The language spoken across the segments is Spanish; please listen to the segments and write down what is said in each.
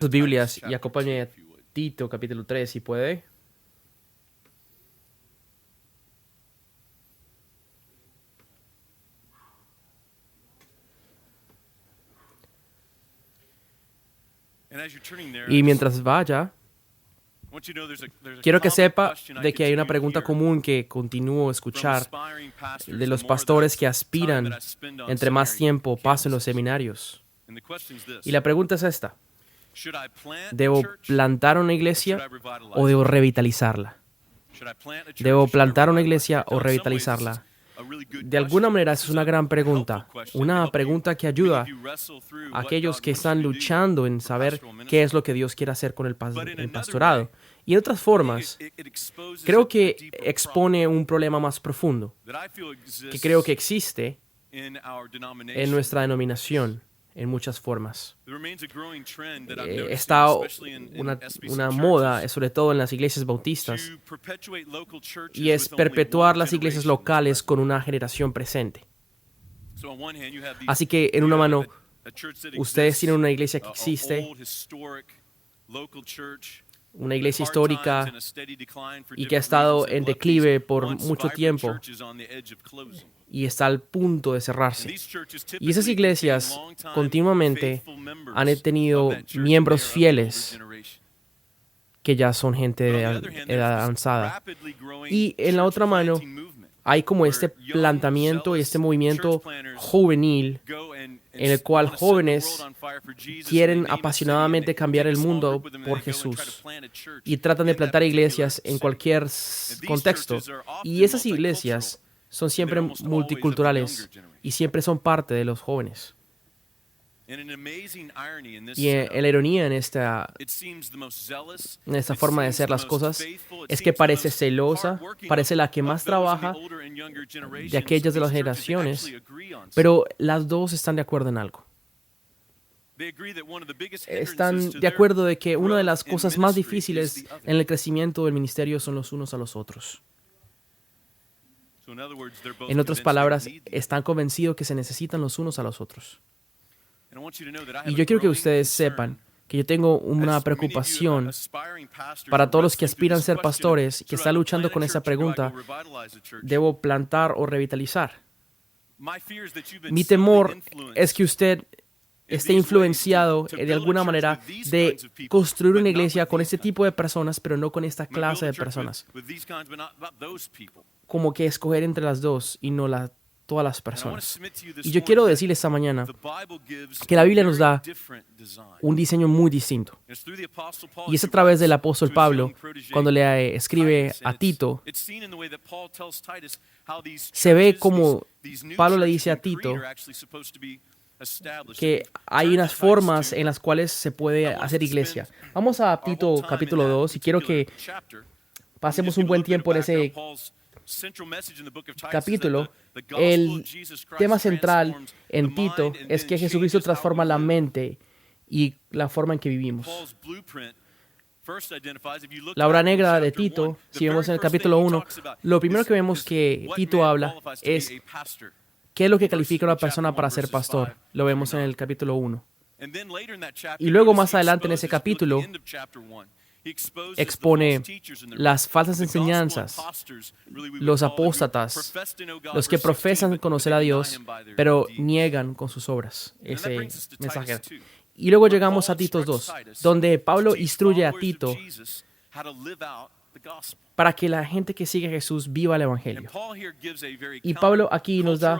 Sus Biblias y acompañe a Tito capítulo 3 si puede. Y mientras vaya, quiero que sepa de que hay una pregunta común que continúo a escuchar de los pastores que aspiran entre más tiempo paso en los seminarios. Y la pregunta es esta: ¿debo plantar una iglesia o debo revitalizarla? ¿Debo plantar una iglesia o revitalizarla? De alguna manera, esa es una gran pregunta. Una pregunta que ayuda a aquellos que están luchando en saber qué es lo que Dios quiere hacer con el pastorado. Y en otras formas, creo que expone un problema más profundo, que creo que existe en nuestra denominación en muchas formas. Está una moda, sobre todo en las iglesias bautistas, y es perpetuar las iglesias locales con una generación presente. Así que, en una mano, ustedes tienen una iglesia que existe, una iglesia histórica y que ha estado en declive por mucho tiempo y está al punto de cerrarse. Y esas iglesias continuamente han tenido miembros fieles que ya son gente de edad avanzada. Y en la otra mano hay como este plantamiento y este movimiento juvenil en el cual jóvenes quieren apasionadamente cambiar el mundo por Jesús y tratan de plantar iglesias en cualquier contexto. Y esas iglesias son siempre multiculturales y siempre son parte de los jóvenes. Y la ironía en esta forma de hacer las cosas es que parece celosa, parece la que más trabaja de aquellas de las generaciones, pero las dos están de acuerdo en algo. Están de acuerdo de que una de las cosas más difíciles en el crecimiento del ministerio son los unos a los otros. En otras palabras, están convencidos que se necesitan los unos a los otros. Y yo quiero que ustedes sepan que yo tengo una preocupación para todos los que aspiran a ser pastores y que están luchando con esa pregunta: ¿debo plantar o revitalizar? Mi temor es que usted esté influenciado de alguna manera de construir una iglesia con este tipo de personas, pero no con esta clase de personas. Como que escoger entre las dos y no todas las personas. Y yo quiero decirle esta mañana que la Biblia nos da un diseño muy distinto. Y es a través del apóstol Pablo, cuando le escribe a Tito, se ve como Pablo le dice a Tito que hay unas formas en las cuales se puede hacer iglesia. Vamos a Tito capítulo 2 y quiero que pasemos un buen tiempo en ese capítulo. El tema central en Tito es que Jesucristo transforma la mente y la forma en que vivimos. La obra negra de Tito, si vemos en el capítulo 1, lo primero que vemos que Tito habla es ¿qué es lo que califica a una persona para ser pastor? Lo vemos en el capítulo 1. Y luego más adelante en ese capítulo expone las falsas enseñanzas, los apóstatas, los que profesan conocer a Dios, pero niegan con sus obras ese mensaje. Y luego llegamos a Tito 2, donde Pablo instruye a Tito para que la gente que sigue a Jesús viva el Evangelio. Y Pablo aquí nos da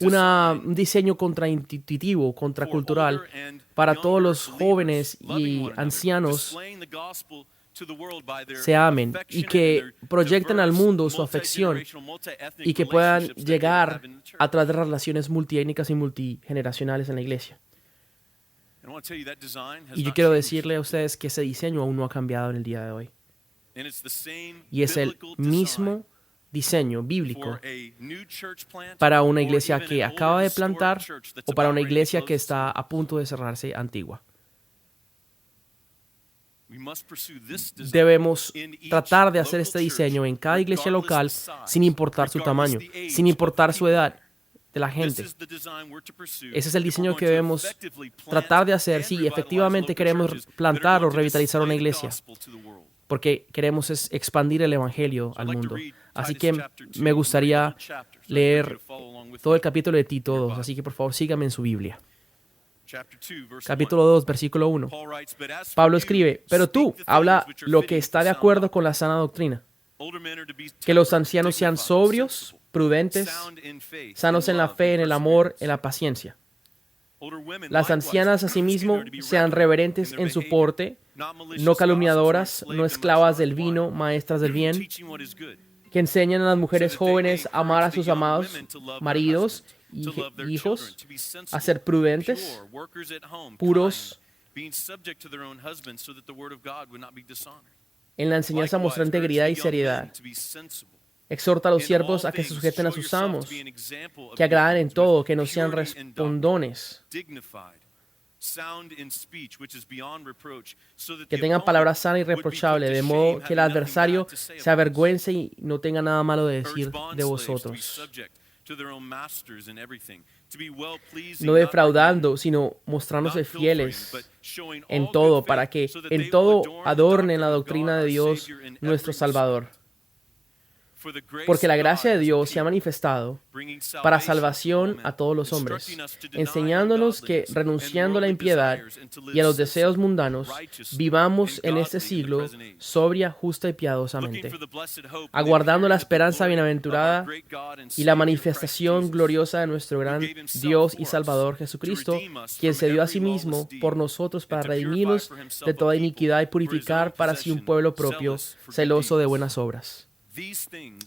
un diseño contraintuitivo, contracultural, para todos los jóvenes y ancianos se amen y que proyecten al mundo su afección y que puedan llegar a través de relaciones multiétnicas y multigeneracionales en la iglesia. Y yo quiero decirle a ustedes que ese diseño aún no ha cambiado en el día de hoy. Y es el mismo diseño bíblico para una iglesia que acaba de plantar o para una iglesia que está a punto de cerrarse antigua. Debemos tratar de hacer este diseño en cada iglesia local sin importar su tamaño, sin importar su edad. de la gente. Ese es el diseño que debemos tratar de hacer si efectivamente queremos plantar o revitalizar una iglesia, porque queremos expandir el evangelio al mundo. Así que me gustaría leer todo el capítulo de Tito 2, así que por favor síganme en su Biblia. Capítulo 2, versículo 1. Pablo escribe: pero tú, habla lo que está de acuerdo con la sana doctrina. Que los ancianos sean sobrios, prudentes, sanos en la fe, en el amor, en la paciencia. Las ancianas asimismo sean reverentes en su porte, no calumniadoras, no esclavas del vino, maestras del bien, que enseñan a las mujeres jóvenes a amar a sus amados maridos y hijos, a ser prudentes, puros, en la enseñanza mostrar integridad y seriedad. Exhorta a los siervos a que se sujeten a sus amos, que agraden en todo, que no sean respondones, que tengan palabra sana y irreprochable, de modo que el adversario se avergüence y no tenga nada malo de decir de vosotros. No defraudando, sino mostrándose fieles en todo, para que en todo adornen la doctrina de Dios nuestro Salvador. Porque la gracia de Dios se ha manifestado para salvación a todos los hombres, enseñándonos que, renunciando a la impiedad y a los deseos mundanos, vivamos en este siglo sobria, justa y piadosamente, aguardando la esperanza bienaventurada y la manifestación gloriosa de nuestro gran Dios y Salvador Jesucristo, quien se dio a sí mismo por nosotros para redimirnos de toda iniquidad y purificar para sí un pueblo propio, celoso de buenas obras.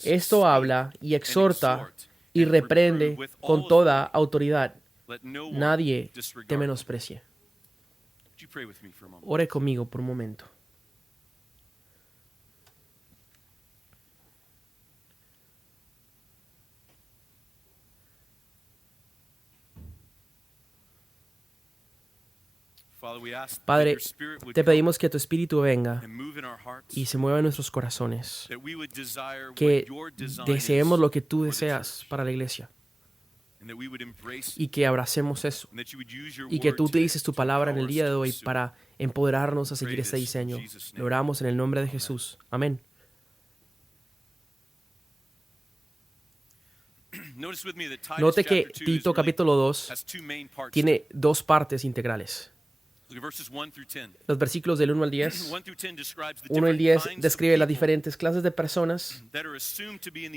Esto habla y exhorta y reprende con toda autoridad. Nadie te menosprecie. Ore conmigo por un momento. Padre, te pedimos que tu Espíritu venga y se mueva en nuestros corazones, que deseemos lo que tú deseas para la iglesia y que abracemos eso y que tú utilices tu palabra en el día de hoy para empoderarnos a seguir este diseño. Lo oramos en el nombre de Jesús. Amén. Note que Tito capítulo 2 tiene dos partes integrales. Los versículos del 1 al 10. 1 al 10 describe las diferentes clases de personas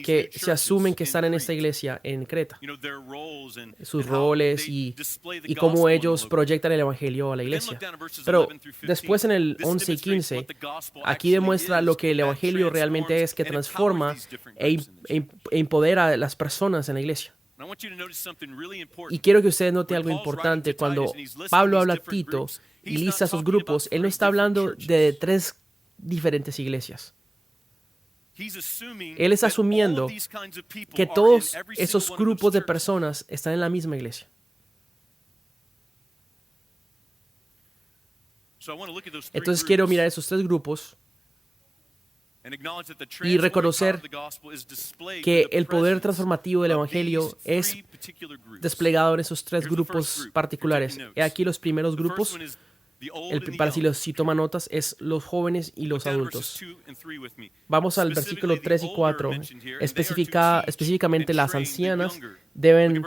que se asumen que están en esta iglesia en Creta, sus roles y cómo ellos proyectan el evangelio a la iglesia. Pero después en el 11 y 15, aquí demuestra lo que el evangelio realmente es, que transforma e empodera a las personas en la iglesia. Y quiero que ustedes noten algo importante. Cuando Pablo habla a Tito y lista sus grupos, él no está hablando de tres diferentes iglesias. Él está asumiendo que todos esos grupos de personas están en la misma iglesia. Entonces quiero mirar esos tres grupos y reconocer que el poder transformativo del evangelio es desplegado en esos tres grupos particulares. He aquí los primeros grupos, para si toman notas, es los jóvenes y los adultos. Vamos al versículo 3 y 4. Específicamente las ancianas deben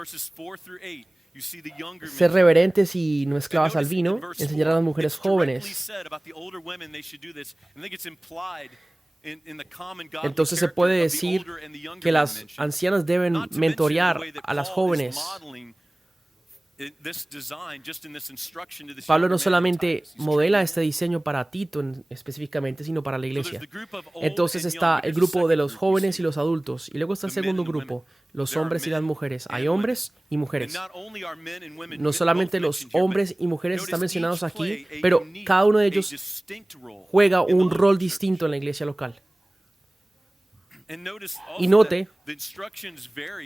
ser reverentes y no esclavas al vino, enseñar a las mujeres jóvenes. Entonces se puede decir que las ancianas deben mentorear a las jóvenes. Pablo no solamente modela este diseño para Tito específicamente, sino para la iglesia. Entonces está el grupo de los jóvenes y los adultos, y luego está el segundo grupo, los hombres y las mujeres. Hay hombres y mujeres. No solamente los hombres y mujeres están mencionados aquí, pero cada uno de ellos juega un rol distinto en la iglesia local. Y note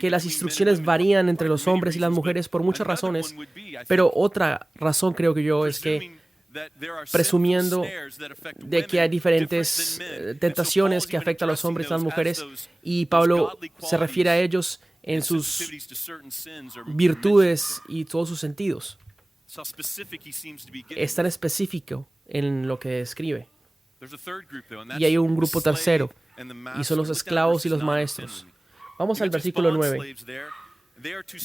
que las instrucciones varían entre los hombres y las mujeres por muchas razones, pero otra razón creo que yo es que, presumiendo de que hay diferentes tentaciones que afectan a los hombres y a las mujeres, y Pablo se refiere a ellos en sus virtudes y todos sus sentidos. Es tan específico en lo que escribe. Y hay un grupo tercero, y son los esclavos y los maestros. Vamos al versículo 9.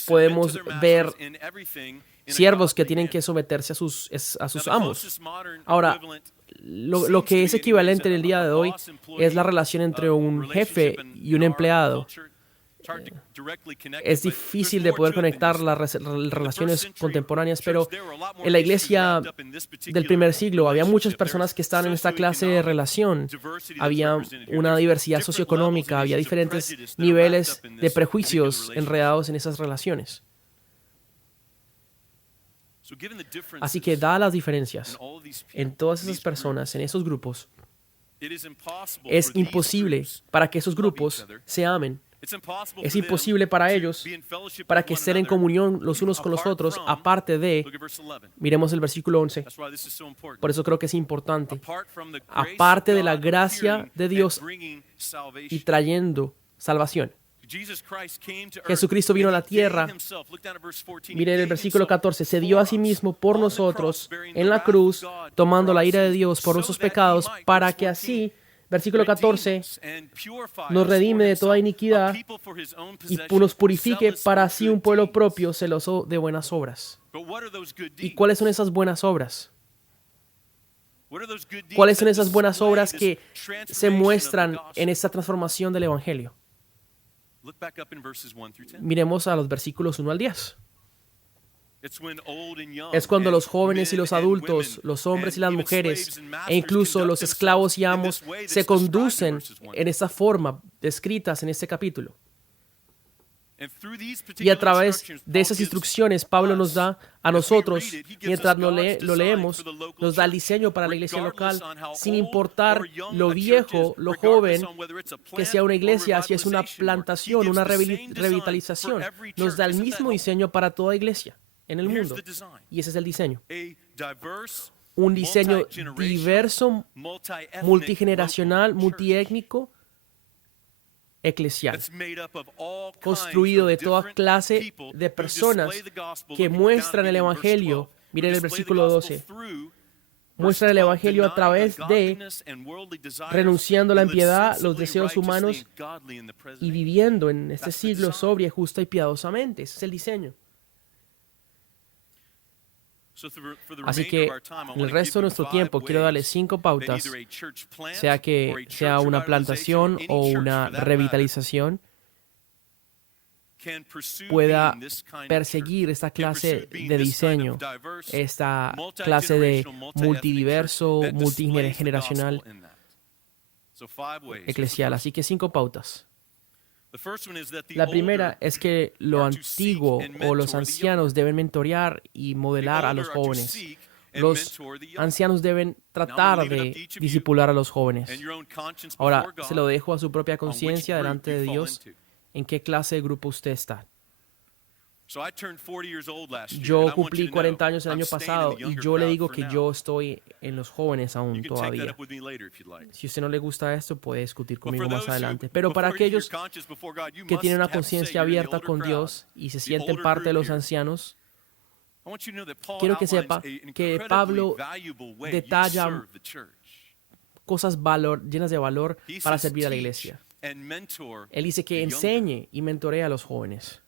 Podemos ver siervos que tienen que someterse a sus amos. Ahora, lo que es equivalente en el día de hoy es la relación entre un jefe y un empleado. Es difícil de poder conectar las relaciones contemporáneas, pero en la iglesia del primer siglo había muchas personas que estaban en esta clase de relación. Había una diversidad socioeconómica, había diferentes niveles de prejuicios enredados en esas relaciones. Así que, dadas las diferencias en todas esas personas, en esos grupos, es imposible para que esos grupos se amen. Es imposible para ellos, para que estén en comunión los unos con los otros, aparte de, miremos el versículo 11, por eso creo que es importante, aparte de la gracia de Dios y trayendo salvación. Jesucristo vino a la tierra, miren el versículo 14, se dio a sí mismo por nosotros en la cruz, tomando la ira de Dios por nuestros pecados, para que así, versículo 14, nos redime de toda iniquidad y nos purifique para así un pueblo propio, celoso de buenas obras. ¿Y cuáles son esas buenas obras? ¿Cuáles son esas buenas obras que se muestran en esta transformación del Evangelio? Miremos a los versículos 1 al 10. Es cuando los jóvenes y los adultos, los hombres y las mujeres, e incluso los esclavos y amos, se conducen en esa forma descritas en este capítulo. Y a través de esas instrucciones, Pablo nos da a nosotros, mientras lo leemos, nos da el diseño para la iglesia local, sin importar lo viejo, lo joven, que sea una iglesia, si es una plantación, una revitalización. Nos da el mismo diseño para toda iglesia en el mundo. Y ese es el diseño. Un diseño diverso, multigeneracional, multiétnico, eclesial, construido de toda clase de personas que muestran el Evangelio. Miren el versículo 12. Muestran el Evangelio a través de renunciando a la impiedad, los deseos humanos y viviendo en este siglo sobria, justa y piadosamente. Ese es el diseño. Así que en el resto de nuestro tiempo quiero darle 5 pautas, sea que sea una plantación o una revitalización, pueda perseguir esta clase de diseño, esta clase de multidiverso, multigeneracional, eclesial. Así que 5 pautas. La primera es que lo antiguo o los ancianos deben mentorear y modelar a los jóvenes. Los ancianos deben tratar de discipular a los jóvenes. Ahora, se lo dejo a su propia conciencia delante de Dios en qué clase de grupo usted está. Yo cumplí 40 años el año pasado y yo le digo que yo estoy en los jóvenes aún todavía. Si a usted no le gusta esto, puede discutir conmigo más adelante. Pero para aquellos que tienen una conciencia abierta con Dios y se sienten parte de los ancianos, quiero que sepa que Pablo detalla cosas llenas de valor para servir a la iglesia. Él dice que enseñe y mentoree a los jóvenes.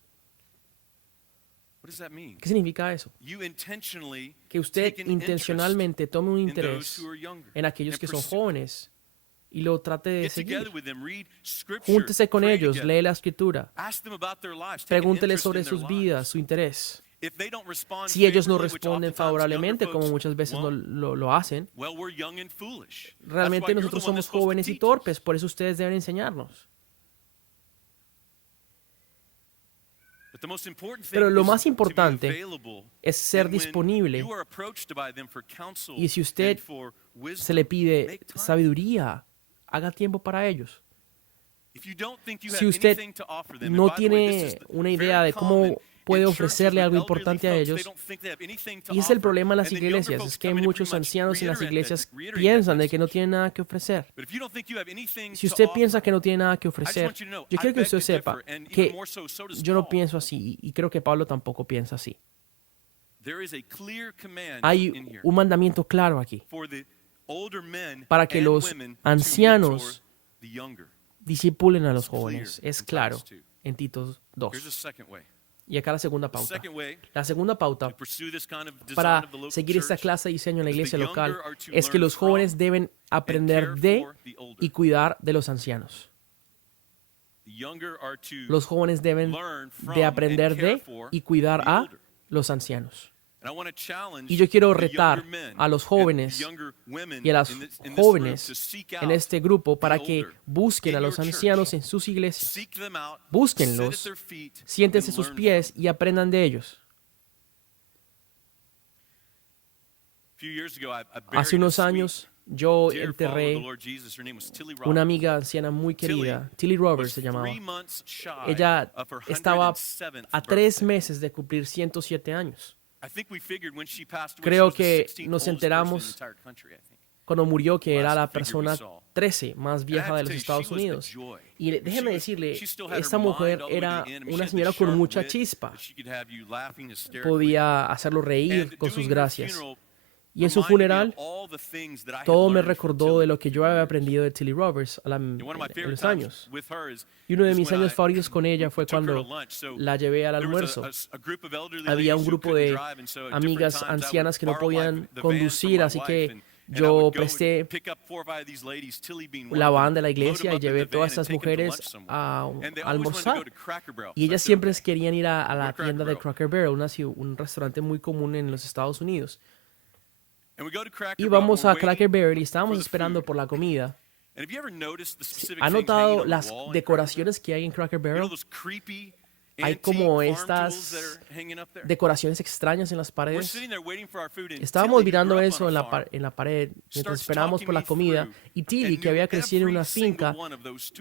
¿Qué significa eso? Que usted intencionalmente tome un interés en aquellos que son jóvenes y lo trate de seguir. Júntese con ellos, lee la escritura, pregúntele sobre sus vidas, su interés. Si ellos no responden favorablemente, como muchas veces lo hacen, realmente nosotros somos jóvenes y torpes, por eso ustedes deben enseñarnos. Pero lo más importante es ser disponible. Y si usted se le pide sabiduría, haga tiempo para ellos. Si usted no tiene una idea de cómo puede ofrecerle algo importante a ellos. Y es el problema en las iglesias, es que muchos ancianos en las iglesias piensan de que no tienen nada que ofrecer. Si usted piensa que no tiene nada que ofrecer, yo quiero que usted sepa que yo no pienso así y creo que Pablo tampoco piensa así. Hay un mandamiento claro aquí para que los ancianos discipulen a los jóvenes. Es claro en Tito 2. Y acá la segunda pauta. La segunda pauta para seguir esta clase de diseño en la iglesia local es que los jóvenes deben aprender de y cuidar de los ancianos. Los jóvenes deben de aprender de y cuidar a los ancianos. Y yo quiero retar a los jóvenes y a las jóvenes en este grupo para que busquen a los ancianos en sus iglesias. Búsquenlos, siéntense a sus pies y aprendan de ellos. Hace unos años yo enterré una amiga anciana muy querida, Tilly Roberts se llamaba. Ella estaba a 3 meses de cumplir 107 años. Creo que nos enteramos cuando murió que era la persona 13 más vieja de los Estados Unidos. Y déjeme decirle, esta mujer era una señora con mucha chispa. Podía hacerlo reír con sus gracias. Y en su funeral, todo me recordó de lo que yo había aprendido de Tilly Roberts en los años. Y uno de mis años favoritos con ella fue cuando la llevé al almuerzo. Había un grupo de amigas ancianas que no podían conducir, así que yo presté la van de la iglesia y llevé a todas estas mujeres a almorzar. Y ellas siempre querían ir a la tienda de Cracker Barrel, un restaurante muy común en los Estados Unidos. Y vamos a Cracker Barrel y estábamos esperando por la comida. ¿Ha notado las decoraciones que hay en Cracker Barrel? Hay como estas decoraciones extrañas en las paredes. Estábamos mirando eso en la pared mientras esperábamos por la comida y Tilly, que había crecido en una finca,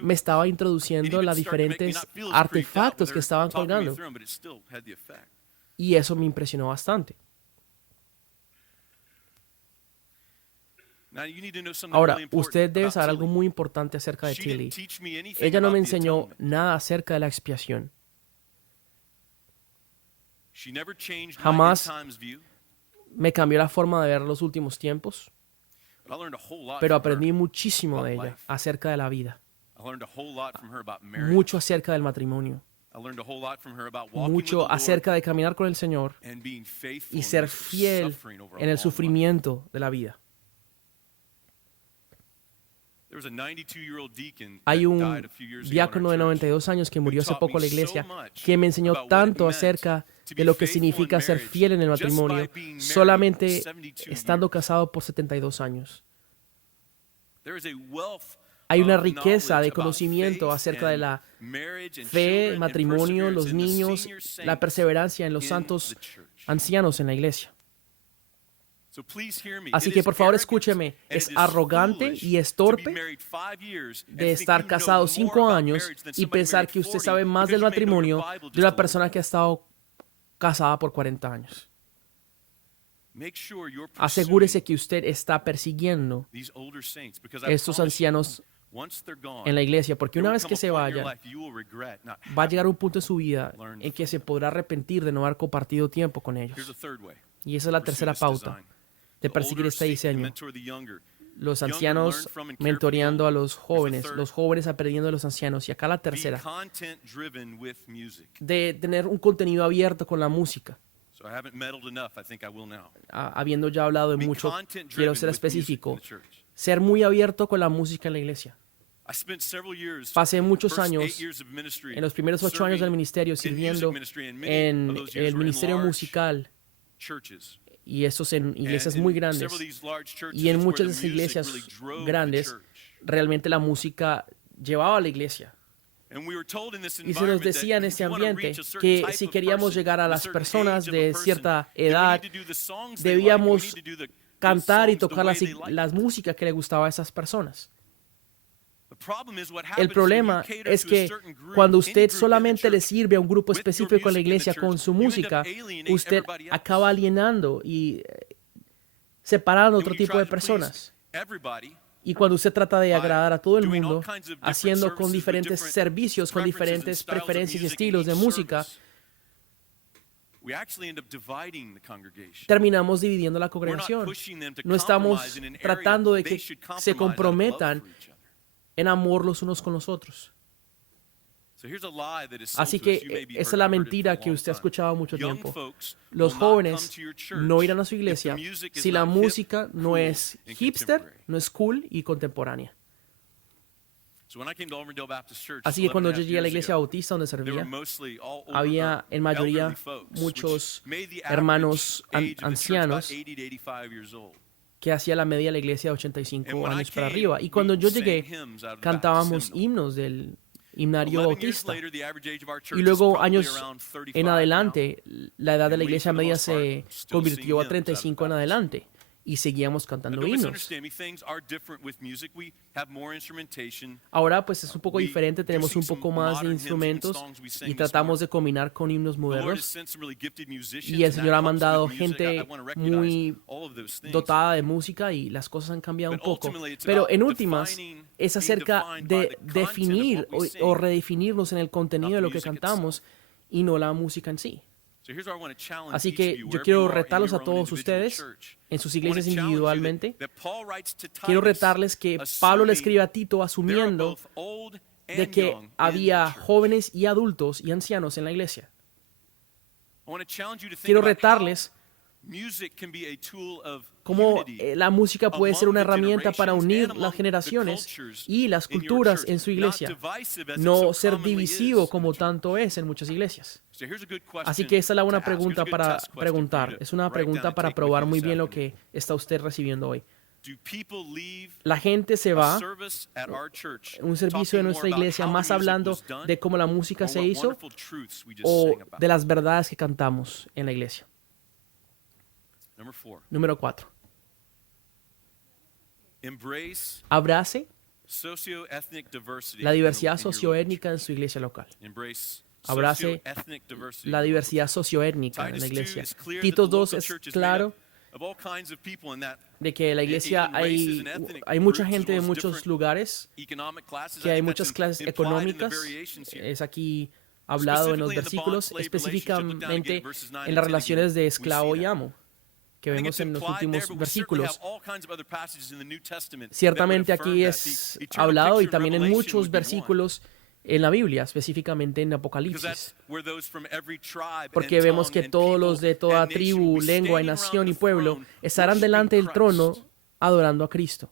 me estaba introduciendo los diferentes artefactos que estaban colgando. Y eso me impresionó bastante. Ahora, usted debe saber algo muy importante acerca de Tilly. Ella no me enseñó nada acerca de la expiación. Jamás me cambió la forma de ver los últimos tiempos, pero aprendí muchísimo de ella acerca de la vida, mucho acerca del matrimonio, mucho acerca de caminar con el Señor y ser fiel en el sufrimiento de la vida. Hay un diácono de 92 años que murió hace poco en la iglesia que me enseñó tanto acerca de lo que significa ser fiel en el matrimonio solamente estando casado por 72 años. Hay una riqueza de conocimiento acerca de la fe, matrimonio, los niños, la perseverancia en los santos ancianos en la iglesia. Así que por favor escúcheme, es arrogante y es torpe de estar casado 5 años y pensar que usted sabe más del matrimonio de una persona que ha estado casada por 40 años. Asegúrese que usted está persiguiendo a estos ancianos en la iglesia, porque una vez que se vayan, va a llegar un punto en su vida en que se podrá arrepentir de no haber compartido tiempo con ellos. Y esa es la tercera pauta de perseguir este diseño. Los ancianos mentoreando a los jóvenes aprendiendo de los ancianos. Y acá la tercera, de tener un contenido abierto con la música. Habiendo ya hablado de mucho, quiero ser específico. Ser muy abierto con la música en la iglesia. Pasé muchos años, en los primeros 8 años del ministerio, sirviendo en el ministerio musical. Y estos en iglesias muy grandes. Y en muchas de esas iglesias grandes, realmente la música llevaba a la iglesia. Y se nos decía en este ambiente que si queríamos llegar a las personas de cierta edad, debíamos cantar y tocar las músicas que le gustaba a esas personas. El problema es que cuando usted solamente le sirve a un grupo específico en la iglesia con su música, usted acaba alienando y separando a otro tipo de personas. Y cuando usted trata de agradar a todo el mundo, haciendo con diferentes servicios, con diferentes preferencias y estilos de música, terminamos dividiendo la congregación. No estamos tratando de que se comprometan en amor los unos con los otros. Así que esa es la mentira que usted ha escuchado mucho tiempo. Los jóvenes no irán a su iglesia si la música no es hipster, no es cool y contemporánea. Así que cuando yo llegué a la iglesia bautista donde servía, había en mayoría muchos hermanos ancianos que hacía la media de la iglesia de 85 años para arriba. Y cuando yo llegué, cantábamos himnos del himnario bautista. Y luego, años en adelante, la edad de la iglesia media se convirtió a 35 en adelante. Y seguíamos cantando himnos. Ahora pues es un poco diferente, tenemos un poco más de instrumentos y tratamos de combinar con himnos modernos. Y el Señor ha mandado gente muy dotada de música y las cosas han cambiado un poco. Pero en últimas es acerca de definir o redefinirnos en el contenido de lo que cantamos y no la música en sí. Así que yo quiero retarlos a todos ustedes en sus iglesias individualmente. Quiero retarles que Pablo le escribe a Tito asumiendo de que había jóvenes y adultos y ancianos en la iglesia. Quiero retarles cómo la música puede ser una herramienta para unir las generaciones y las culturas en su iglesia, no ser divisivo como tanto es en muchas iglesias. Así que esa es la buena pregunta para preguntar. Es una pregunta para probar muy bien lo que está usted recibiendo hoy. La gente se va en un servicio de nuestra iglesia más hablando de cómo la música se hizo o de las verdades que cantamos en la iglesia. Número 4. Abrace la diversidad socioétnica en su iglesia local. Abrace la diversidad socioétnica en la iglesia. Tito 2 es claro de que en la iglesia hay mucha gente de muchos lugares, que hay muchas clases económicas. Es aquí hablado en los versículos, específicamente en las relaciones de esclavo y amo, que vemos en los últimos versículos. Ciertamente aquí es hablado y también en muchos versículos en la Biblia, específicamente en Apocalipsis. Porque vemos que todos los de toda tribu, lengua, y nación y pueblo estarán delante del trono adorando a Cristo.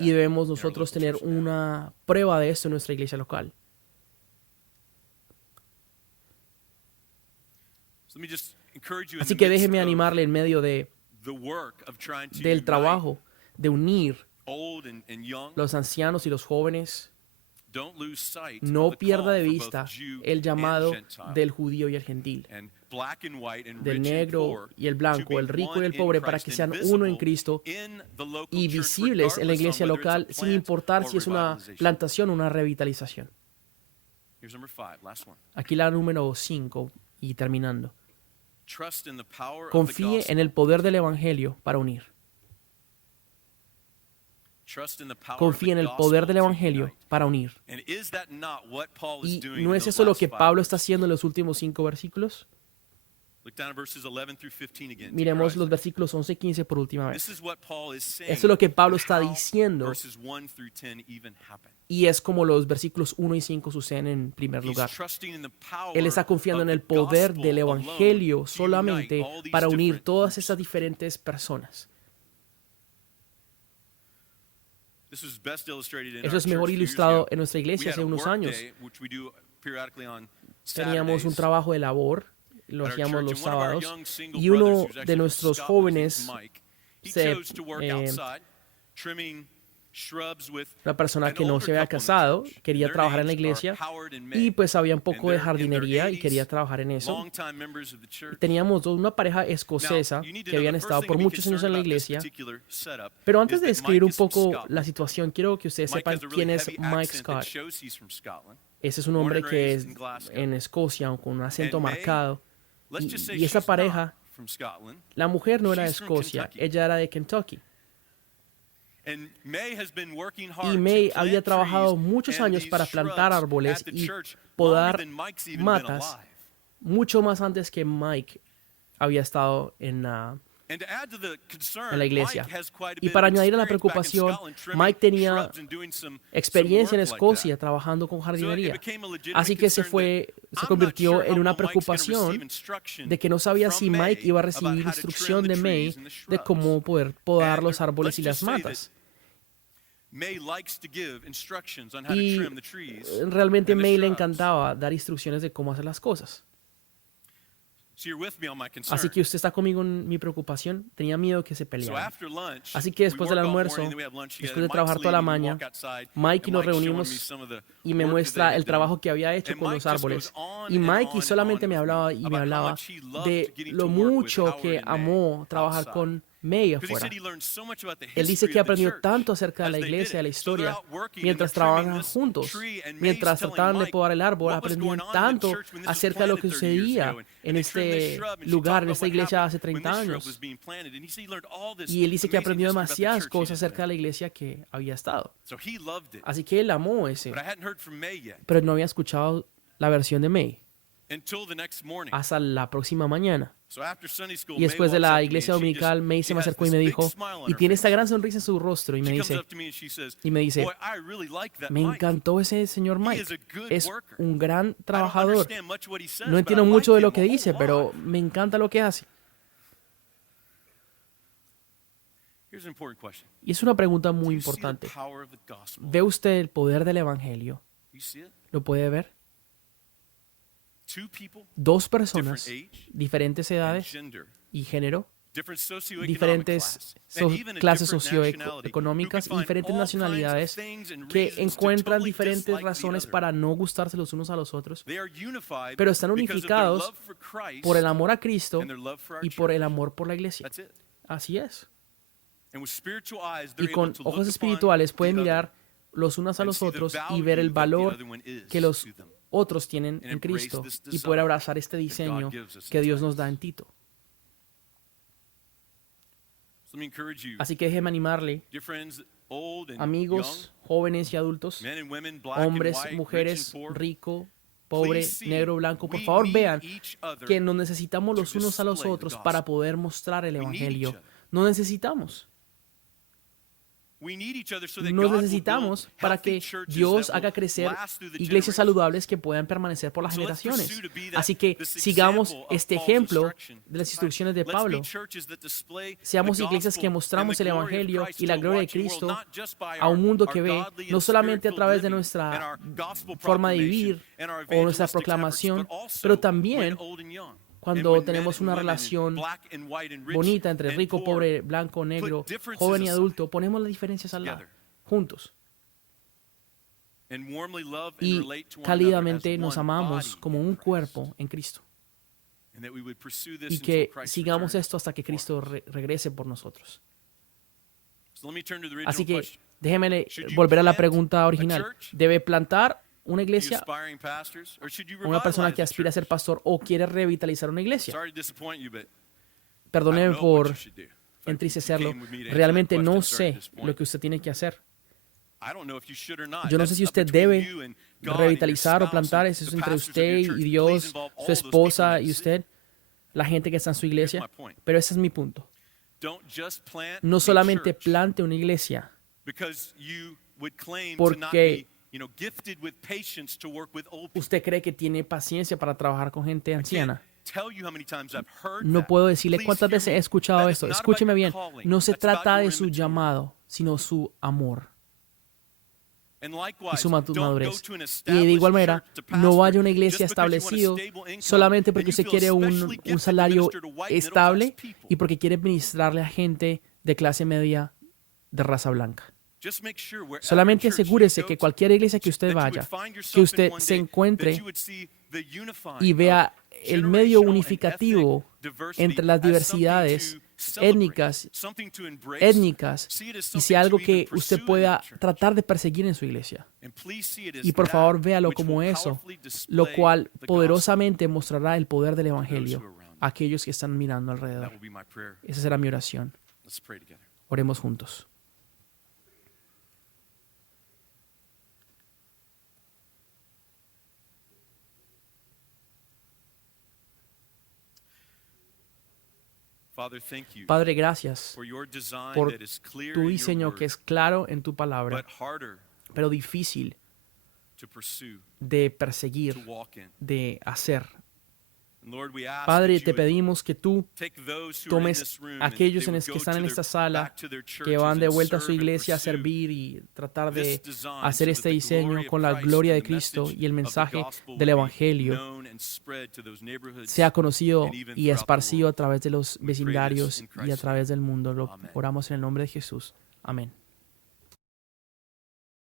Y debemos nosotros tener una prueba de esto en nuestra iglesia local. Así que déjeme animarle en medio del trabajo de unir los ancianos y los jóvenes. No pierda de vista el llamado del judío y el gentil, del negro y el blanco, el rico y el pobre, para que sean uno en Cristo y visibles en la iglesia local, sin importar si es una plantación o una revitalización. Aquí la número 5 y terminando. Confíe en el poder del evangelio para unir. Confíe en el poder del evangelio para unir. ¿Y no es eso lo que Pablo está haciendo en los últimos 5 versículos? Miremos los versículos 11 y 15 por última vez. Eso es lo que Pablo está diciendo. Y es como los versículos 1 y 5 suceden en primer lugar. Él está confiando en el poder del evangelio solamente para unir todas esas diferentes personas. Eso es mejor ilustrado en nuestra iglesia hace unos años. Teníamos un trabajo de labor, lo hacíamos los sábados, y uno de nuestros jóvenes una persona que no se había casado, quería trabajar en la iglesia y pues sabía un poco de jardinería y quería trabajar en eso. Teníamos una pareja escocesa que habían estado por muchos años en la iglesia. Pero antes de describir un poco la situación, quiero que ustedes sepan quién es Mike Scott. Ese es un hombre que es en Escocia con un acento marcado. Y esa pareja, la mujer no era de Escocia, ella era de Kentucky. Y May había trabajado muchos años para plantar árboles y podar matas, mucho más antes que Mike había estado en la iglesia. Y para añadir a la preocupación, Mike tenía experiencia en Escocia trabajando con jardinería. Así que se convirtió en una preocupación de que no sabía si Mike iba a recibir instrucción de May de cómo poder podar los árboles y las matas. Y realmente May le encantaba dar instrucciones de cómo hacer las cosas. Así que usted está conmigo en mi preocupación. Tenía miedo que se pelearan. Así que después del almuerzo, después de trabajar toda la mañana, Mike y nos reunimos y me muestra el trabajo que había hecho con los árboles. Y Mike solamente me hablaba de lo mucho que amó trabajar con May afuera. Él dice que aprendió tanto acerca de la iglesia, de la historia, mientras trabajaban juntos, mientras trataban de podar el árbol, aprendían tanto acerca de lo que sucedía en este lugar, en esta iglesia hace 30 años. Y él dice que aprendió demasiadas cosas acerca de la iglesia que había estado. Así que él amó ese. Pero no había escuchado la versión de May hasta la próxima mañana. Y después de la iglesia dominical, May se me acercó y me dijo, y tiene esta gran sonrisa en su rostro, y me dice, me encantó ese señor Mike, es un gran trabajador. No entiendo mucho de lo que dice, pero me encanta lo que hace. Y es una pregunta muy importante. ¿Ve usted el poder del evangelio? ¿Lo puede ver? Dos personas, diferentes edades y género, diferentes clases socioeconómicas y diferentes nacionalidades que encuentran diferentes razones para no gustarse los unos a los otros, pero están unificados por el amor a Cristo y por el amor por la iglesia. Así es. Y con ojos espirituales pueden mirar los unos a los otros y ver el valor que los otros tienen en Cristo y poder abrazar este diseño que Dios nos da en Tito. Así que déjeme animarle, amigos, jóvenes y adultos, hombres, mujeres, rico, pobre, negro, blanco, por favor vean que nos necesitamos los unos a los otros para poder mostrar el evangelio. Nos necesitamos para que Dios haga crecer iglesias saludables que puedan permanecer por las generaciones. Así que sigamos este ejemplo de las instrucciones de Pablo. Seamos iglesias que mostramos el evangelio y la gloria de Cristo a un mundo que ve, no solamente a través de nuestra forma de vivir o nuestra proclamación, pero también cuando tenemos una relación bonita entre rico, pobre, blanco, negro, joven y adulto, ponemos las diferencias al lado, juntos. Y cálidamente nos amamos como un cuerpo en Cristo. Y que sigamos esto hasta que Cristo regrese por nosotros. Así que déjeme volver a la pregunta original. ¿Debe plantar una iglesia, una persona que aspira a ser pastor o quiere revitalizar una iglesia? Perdóneme por entristecerlo. Realmente no sé lo que usted tiene que hacer. Yo no sé si usted debe revitalizar o plantar. Eso es entre usted y Dios, su esposa y usted, la gente que está en su iglesia. Pero ese es mi punto. No solamente plante una iglesia porque usted cree que tiene paciencia para trabajar con gente anciana. No puedo decirle cuántas veces he escuchado esto. Escúcheme bien. No se trata de su llamado, sino su amor y su madurez. Y de igual manera, no vaya a una iglesia establecida solamente porque usted quiere un salario estable y porque quiere ministrarle a gente de clase media de raza blanca. Solamente asegúrese que cualquier iglesia que usted vaya, que usted se encuentre y vea el medio unificativo entre las diversidades étnicas, y sea algo que usted pueda tratar de perseguir en su iglesia. Y por favor, véalo como eso, lo cual poderosamente mostrará el poder del Evangelio a aquellos que están mirando alrededor. Esa será mi oración. Oremos juntos. Padre, gracias por tu diseño que es claro en tu palabra, pero difícil de perseguir, de hacer. Padre, te pedimos que tú tomes a aquellos que están en esta sala, que van de vuelta a su iglesia a servir y tratar de hacer este diseño con la gloria de Cristo, y el mensaje del Evangelio sea conocido y esparcido a través de los vecindarios y a través del mundo. Lo oramos en el nombre de Jesús. Amén.